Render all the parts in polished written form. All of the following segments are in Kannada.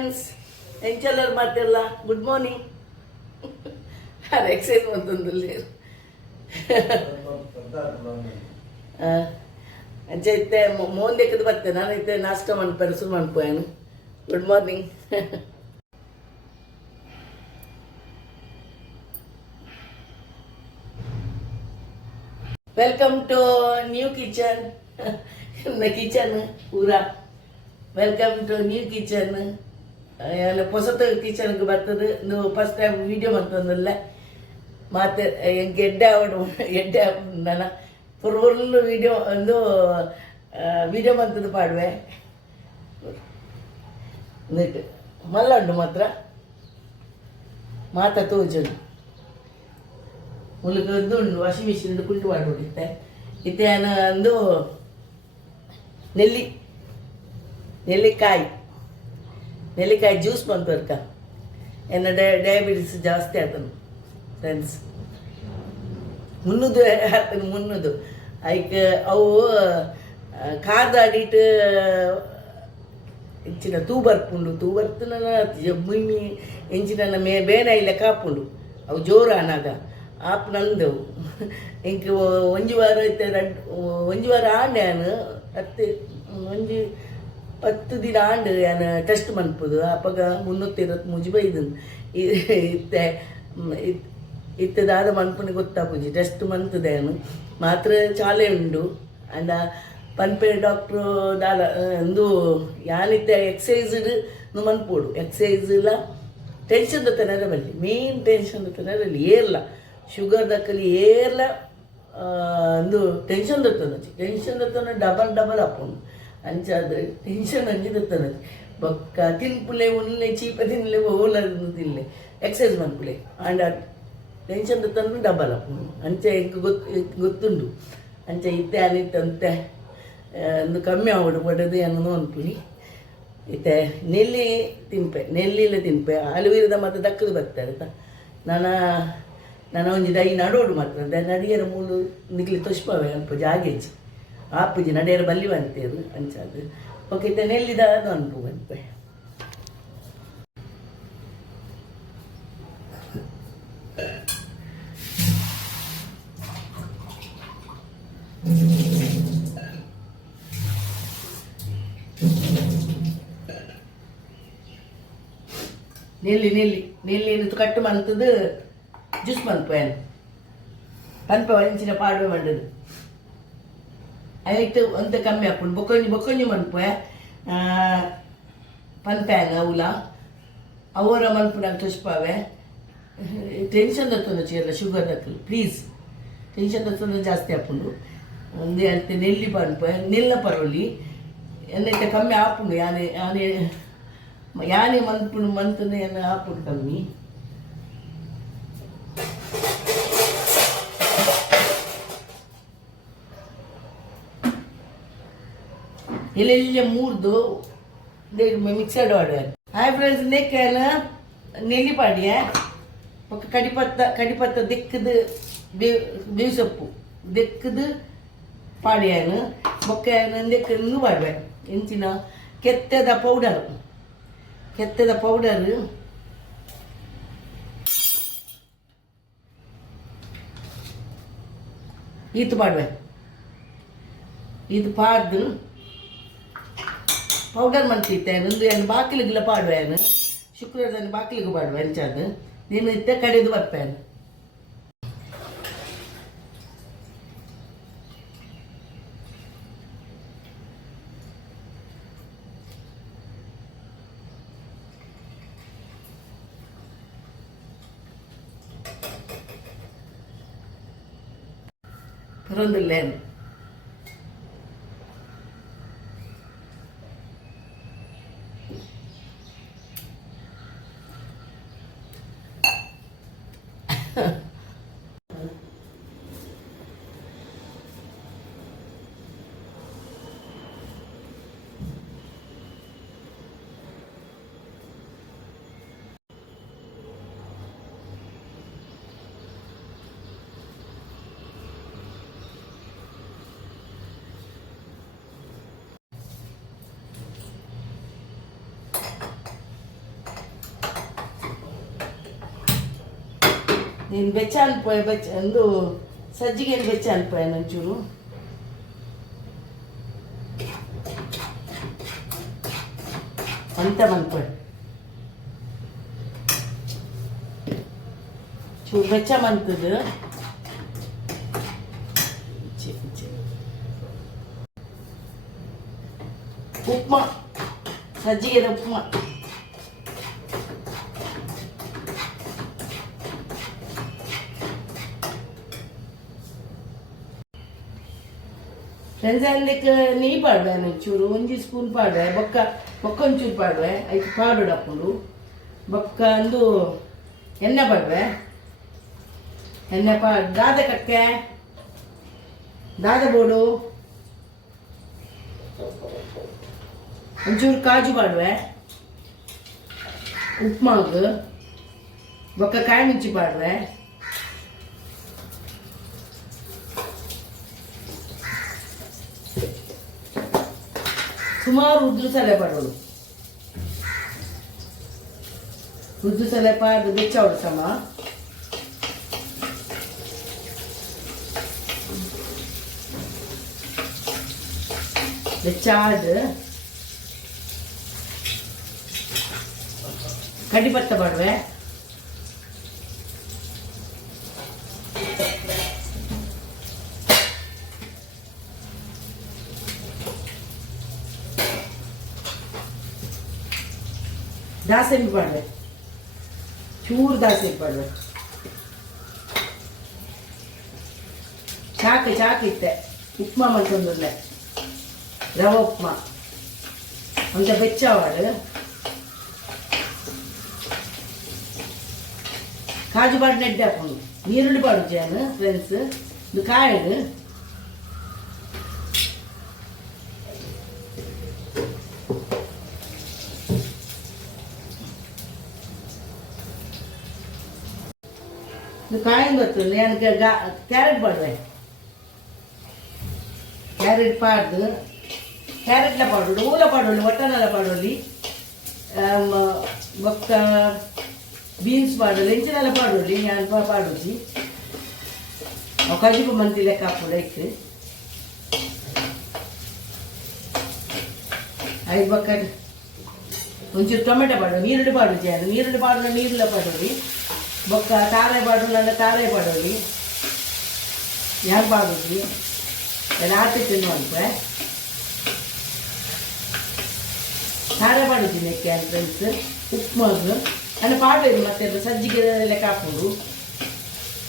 ಫ್ರೆಂಡ್ಸ್ ಎಂಚೆಲ್ಲರು ಮಾತೆಲ್ಲ ಗುಡ್ ಮಾರ್ನಿಂಗ್ ಅದು ಎಕ್ಸೈಸ್ ಅಂತಂದಲ್ಲಿ ಅಂಚೈತೆ ಮೋಂದೆಕ್ಕದು ಬರ್ತೇನೆ ನಾನೈತೆ ನಾಷ್ಟ ಮಾಡ್ಪೇನೆ ಶುರು ಮಾಡ್ಪೋಯನು good morning welcome to new kitchen kitchen ಪೂರಾ ವೆಲ್ಕಮ್ ಟು ನ್ಯೂ ಕಿಚನ್ ಹೊಸತ ಕಿಚನ್ಗೆ ಬರ್ತದೆ ನೀವು ಫಸ್ಟ್ ಟೈಮ್ ವೀಡಿಯೋ ಮಾಡ್ತಂದಲ್ಲ ಮತ್ತೆ ಎಡ್ಡೆ ಆವಡು ಎಡ್ಡೆ ನಾನು ಫುಲ್ ವೀಡಿಯೋ ಒಂದು ವೀಡಿಯೋ ಮಾಡ್ತದ್ದು ಪಾಡುವೆ എന്നിട്ട് ಮಲ್ಲಂಡು ಮಾತ್ರ ಮಾತ ತೋಜುಂಡು ಮುಳುಗ ಒಂದು ಉಂಡು ವಾಷಿಂಗ್ ಮಿಷಿನ್ ಕುಂಟು ಮಾಡಿಬಿಡುತ್ತೆ ಇತ್ತೆ ಒಂದು ನೆಲ್ಲಿಕಾಯಿ ಜ್ಯೂಸ್ ಬಂತರ್ಕ ಎನ್ನ ಡಯಾಬಿಟಿಸ್ ಜಾಸ್ತಿ ಆತನು ಫ್ರೆಂಡ್ಸ್ ಮುನ್ನದು ಐಕ್ ಅವು ಕಾದಾಡಿಟ್ಟು ಇಂಚಿನ ತೂಬರ್ಪುಂಡು ಮುಯ್ಮಿ ಇಂಚಿನ ಬೇನ ಇಲ್ಲ ಕಾಪುಂಡು ಅವು ಜೋರು ಅನಾಗ ಆಪ್ ನಂದವು ಇಂಕ ಒಂಜಿ ವಾರ ಐತೆ ಒಂಜಿ ವಾರ ಆಂಡೆ ನಾನು ಒಂಜಿ 10 ದಿನ ಆಂಡು ನಾನು ಟೆಸ್ಟ್ ಮನ್ಪುದು ಅಪ್ಪಗ 320 ಬೈದು ಇತ್ತದಾದ ಮನ್ಪುನಿ ಗೊತ್ತಾಪುಜಿ ಟೆಸ್ಟ್ ಮಂತದೆ ನಾನು ಮಾತ್ರ ಚಾಲೆ ಉಂಡು ಅಂಡ ಪನ್ಪೆ ಡಾಕ್ಟ್ರು ದಾಲ ಒಂದು ಯಾನಿತ್ತೆ ಎಕ್ಸಸೈಸ್ ಮನ್ಪೋಡು ಎಕ್ಸಸೈಸ್ ಇಲ್ಲ ಟೆನ್ಷನ್ ದತ್ತನರ ಬಲ್ಲಿ ಮೇನ್ ಟೆನ್ಷನ್ ದತ್ತನರಲ್ಲಿ ಏರ್ಲ ಶುಗರ್ ದಕ್ಕಲಿ ಏರ್ಲ ಒಂದು ಟೆನ್ಷನ್ ದತ್ತನ ಡಬಲ್ ಹಾಕೊಂಡು ಅಂಚಾದ ಟೆನ್ಷನ್ ಅಂಜಿ ದತ್ತನ ಬೊಕ್ಕ ತಿನ್ಪುಲೆ ಉನ್ಲೆ ಚೀಪ ತಿನ್ಲೆ ಓಲದಿಲ್ಲೆ ಎಕ್ಸಸೈಸ್ ಮನ್ಪುಲೆ ಆಂಡ ಟೆನ್ಷನ್ ದತ್ತನ ಡಬಲ್ ಹಾಕೊಂಡು ಅಂಚೆ ಗೊತ್ತುಂಡು ಅಂಚೆ ಇತ್ತೆ ಅನಿತ್ತಂತೆ ಒಂದು ಕಮ್ಮಿ ಆವಡು ಪಡೆದು ಅನ್ನೋ ಅನ್ಪುಲಿ ಇತ್ತೆ ನೆಲ್ಲಿಲೆ ತಿನ್ಪೆ ಅಲುವೀರದ ಮತ್ತು ದಕ್ಕದು ಬರ್ತಾರೆ ನಾನು ಒಂಜಿ ದೈ ನಡೋಡು ಮಾತ್ರ ನಡಿಯರ ಮೂಲು ನಿಕ್ಲಿ ತುಷ್ಪವೆ ಅಲ್ಪ ಜಾಗೇಜಿ ಆಪುಜಿ ನಡೆಯರ ಬಲ್ಲಿ ಬಂತೇರು ಅಂಚಾದು ಓಕೆ ಇತ್ತೆ ನೆಲ್ಲಿದ ಅದು ಅನ್ಪು ಬಂತೆ ನೆಲ್ಲಿ ಕಟ್ಟು ಮಂತದ್ದು ಜ್ಯೂಸ್ ಮನ್ಪೇನು ಪನ್ಪೆ ಒಂಚಿನ ಪಾಡುವೆ ಮಂಡದು ಆಯ್ತು ಒಂತ ಕಮ್ಮಿ ಹಾಕೊಂಡು ಬೊಕ್ಕೊಂಜಿ ಮನ್ಪೆ ಪನ್ಪೇನ ಅವಲ ಅವರ ಮನ್ಪುನಾಗ ತುಷ್ಪಾವೆ ಟೆನ್ಷನ್ ದತ್ತೊಂದು ಚೀರಲ್ಲ ಶುಗರ್ ದಕ್ಕಲು ಪ್ಲೀಸ್ ಟೆನ್ಷನ್ ದತ್ತೊಂದು ಜಾಸ್ತಿ ಹಾಕೊಂಡು ಒಂದು ಹೇಳ್ತೆ ನೆಲ್ಲಿ ಪನ್ಪೆ ನೆಲ್ಲ ಪರೋಲಿ ಏನೈತೆ ಕಮ್ಮಿ ಹಾಕೊಂಡು ಯಾನೇ ಮಂತನೇ ಹಾಕೊಂಡು ಕಮ್ಮಿ ಎಲ್ಲೆಲ್ಲ ಮೂರ್ದು ಮಿಕ್ಸಡ್ ಆಡುವ ಹಾಯ್ ಫ್ರೆಂಡ್ಸ್ ನೆಕ್ಕನ ನೆಲ್ಲಿ ಪಾಡಿಯ ఒక కడిపత్త దెక్కదు బీసప్పు దెక్కదు పాడాను బొక్క దెక్కను పాడా ఎంచిన ಕೆತ್ತದ ಪೌಡರ್ ಈತು ಪಾಡುವೆ ಇದು ಪಾಡ್ದು ಪೌಡರ್ ಮಂತಿತ್ತೆ ಒಂದು ಏನು ಬಾಕಿಲಿಗೆಲ್ಲ ಪಾಡುವೆನು ಶುಕ್ರವಾರ ಬಾಕಿಲಿಗೆ ಪಾಡುವೆ ಅಂಚಾದು ನೀನು ಇತ್ತೆ ಕಡೆದು ಬರ್ಪೇನು ಪರೊಂದಿಲ್ಲೇನು ನೀನು ಬೆಚ್ಚ ಅನ್ಪೋಯ ಬೆಚ್ಚ ಒಂದು ಸಜ್ಜಿಗೆಯನ್ನು ಬೆಚ್ಚ ಅನ್ಪೋಯ ಒಂಚೂರು. ಅಂತ ಮನ್ಪೋಯ ಚೂರು ಬೆಚ್ಚ ಮಂತದ್ದು ಉಪ್ಮಾ ಸಜ್ಜಿಗೆದ ಉಪ್ಮಾ. ಫ್ರೆಂಡ್ಸ್ ಅದಕ್ಕೆ ನೀ ಪಾಡುವೆ ಒಂಚೂರು ಒಂಜಿ ಸ್ಪೂನ್ ಪಾಡುವೆ ಬೊಕ್ಕ ಬೊಕ್ಕ ಒಂಚೂರು ಪಾಡುವೆ ಐದು ಪಾಡು ಡಪ್ಪುಡು ಬೊಕ್ಕ ಒಂದು ಎಣ್ಣೆ ಪಾಡುವೆ ಎಣ್ಣೆ ದಾದ ಕಕ್ಕೆ ದಾದ ಬೋಡು ಒಂಚೂರು ಕಾಜು ಪಾಡುವೆ ಉಪ್ಮಾಗ ಬೊಕ್ಕ ಕಾಯಿ ಮುಂಚಿ ಪಾಡುವೆ ಸುಮಾರು ಉದ್ದು ಸಲೆ ಪಾಡೋಳು ಉದ್ದು ಸಲೆ ಪಾಡ್ದು ಬೆಚ್ಚವಳು ಸಮ ಬೆಚ್ಚಾಡು ಕಡ್ಡಿಪತ್ತ ಪಾಡುವೆ ದಾಸಂಬಿ ಪಾಡುವೆ ಚೂರು ದಾಸಂಬಿ ಪಾಡುವೆ ಚಾಕಿತ್ತೆ ಉಪ್ಮಾ ಮಾಡ್ಕೊಂಡ್ರೆ ರವೆ ಉಪ್ಮಾ ಒಂದು ಬೆಚ್ಚವಾಡು ಕಾಜು ಪಾಡು ನೆಡ್ಡೆ ಹಾಕೊಂಡು ನೀರುಳ್ಳಿ ಪಾಡು ಜೇನು ಫ್ರೆಂಡ್ಸ್ ಇದು ಕಾಯಿಡು ಇದು ಕಾಯಿ ಗೊತ್ತಿಲ್ಲ ನನಗೆ ಕ್ಯಾರೆಟ್ ಪಾಡುವೆ ಕ್ಯಾರೆಟ್ ಪಾಡ್ದು ಕ್ಯಾರೆಟ್ಲ ಪಾಡೋಡು ಊಲ ಪಾಡೋಳು ಒಟ್ಟನೆಲ್ಲ ಪಾಡೋಲಿ ಬೊಕ್ಕ ಬೀನ್ಸ್ ಪಾಡೋಳು ಎಂಚಿನೆಲ್ಲ ಪಾಡೋಲಿ ನಾನು ಪಾಡೋಜಿ ಕಜಿಪು ಮಂತಿ ಲೆಕ್ಕ ಹಾಕೋಡು ಐತೆ ಐದು ಬೊಕ್ಕ ಒಂಚೂರು ಟೊಮೆಟೊ ಪಾಡೋದು ನೀರುಳ್ಳಿ ಪಾಡೋಜಿ ಅದು ನೀರುಳ್ಳಿ ಪಾಡೋಣ ನೀರುಳ್ಳಿ ಪಾಡೋಲಿ ಬೊಕ್ಕ ತಾರೆ ಪಾಡೋಣ ತಾರೆ ಪಾಡೋಲಿ ಯಾರು ಪಾಡೋಜಿ ಎಲ್ಲ ಆಟೆ ತಿನ್ನುವಂತೆ ತಾರೆ ಪಾಡೋಜಿ ನೆಕ್ಕೆ ಫ್ರೆಂಡ್ಸ್ ಉಪ್ಮಾಗ ಅನ್ನ ಪಾಡೋದು ಮತ್ತೆ ಸಜ್ಜಿಗೆ ಲೆಕ್ಕ ಹಾಕೋದು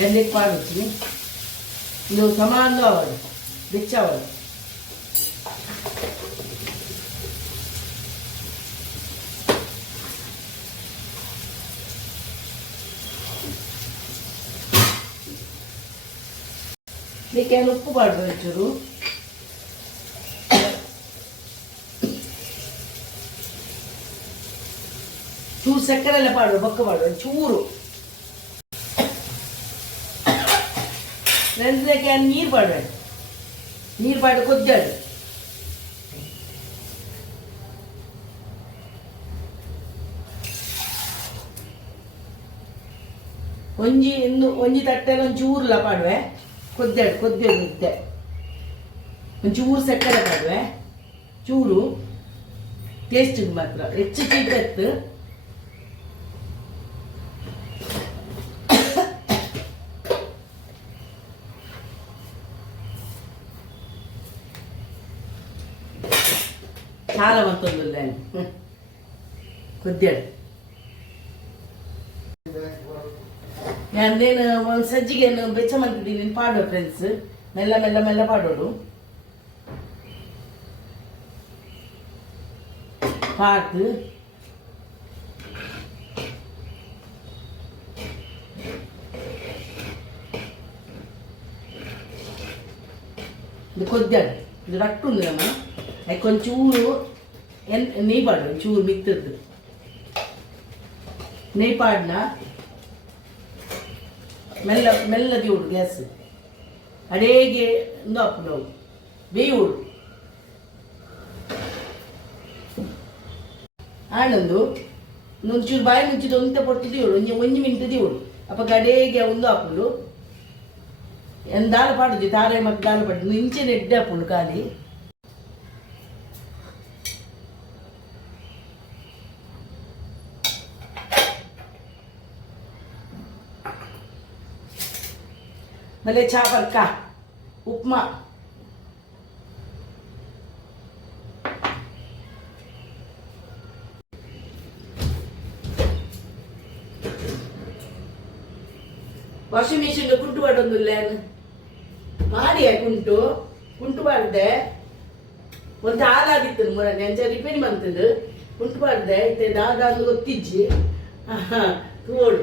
ಎಣ್ಣೆಗೆ ಪಾಡೋಜಿ ಇದು ಸಮಾನ ಅವರು ಬೆಚ್ಚವರು ಇದಕ್ಕೆ ಉಪ್ಪು ಪಾಡುವ ಒಂಚೂರು ಚೂರು ಸಕ್ಕರೆ ಎಲ್ಲ ಪಾಡುವ ಬೊಕ್ಕ ಪಾಡುವ ಚೂರು ನೆನೆದಕ್ಕೆ ನೀರು ಪಾಡುವ ನೀರು ಪಾಡು ಕೊದ್ದಾಡು ಒಂಜಿ ತಟ್ಟೆಲ್ಲ ಒಂಚೂರುಲ್ಲ ಪಾಡುವೆ ಕೊದ್ದೆ ಒಂಚೂರು ಸಕ್ಕರೆ ಪಾಡುವೆ ಚೂರು ಟೇಸ್ಟಿಗೆ ಮಾತ್ರ ಹೆಚ್ಚು ಚೀಟತ್ತು చాలా మంతొందులే కొద్దిగా నేను ಸಜ್ಜಿಗೆ ಬೆಚ್ಚ ಮಾಡ್ತಿದ್ದೀನಿ ಪಾಡೋ ಫ್ರೆಂಡ್ಸ್ ಮೆಲ್ಲ ಮೆಲ್ಲ ಮೆಲ್ಲ ಪಾಡೋಡು ಪಾಡ್ದು ಇದು ಕೊದ್ದಾಡು ಇದು ರಟ್ಟು ఉంది ನಮ್ಮ కొంచెూరు నెయ్యి పాడు చూరు మిత్తద్దు నెయ్యి పాడిన మెల్ల తీవుడు గ్యాస్ అడేగే అప్పుడు వేయుడు ಆನಂದು ಒಂಚೂರು ಬಾಯಿ ಮುಚ್ಚಿದ ಒಂತ ಪೊಟ್ಟು ತೀವಳು ಒಂಜಿ ಮಿನಿಟ್ ತೀವಳು ಅಪ್ಪ ಕಡೆಗೆ ಒಂದು ಹಾಪುಡು ಎಂದಾಲ ಪಾಡುದು ತಾರೆ ಮತ್ತೆ ದಾಲ ಪಾಡು ಇಂಚೆ ನೆಡ್ಡೆ ಹಾಪುಡು ಖಾಲಿ ಮಲೆ ಚಾಪರ್ಕ ಉಪ್ಮಾ ವಾಷಿಂಗ್ ಮಿಷಿನ್ ಕುಂಟು ಪಾಡೊಂದಿಲ್ಲ ಮಾಡಿಯ ಕುಂಟು ಪಾಡ್ದೆ ಒಂದು ಹಾಲಾದಿತ್ತು ಮೂರನೇ ಅಂಚ ರಿಪೇರಿ ಮಾಡ್ತದ್ದು ಕುಂಟು ಪಾಡ್ದೆ ಇತ್ತೆ ದಾದ ಗೊತ್ತಿಜ್ಜಿ ತೋಡು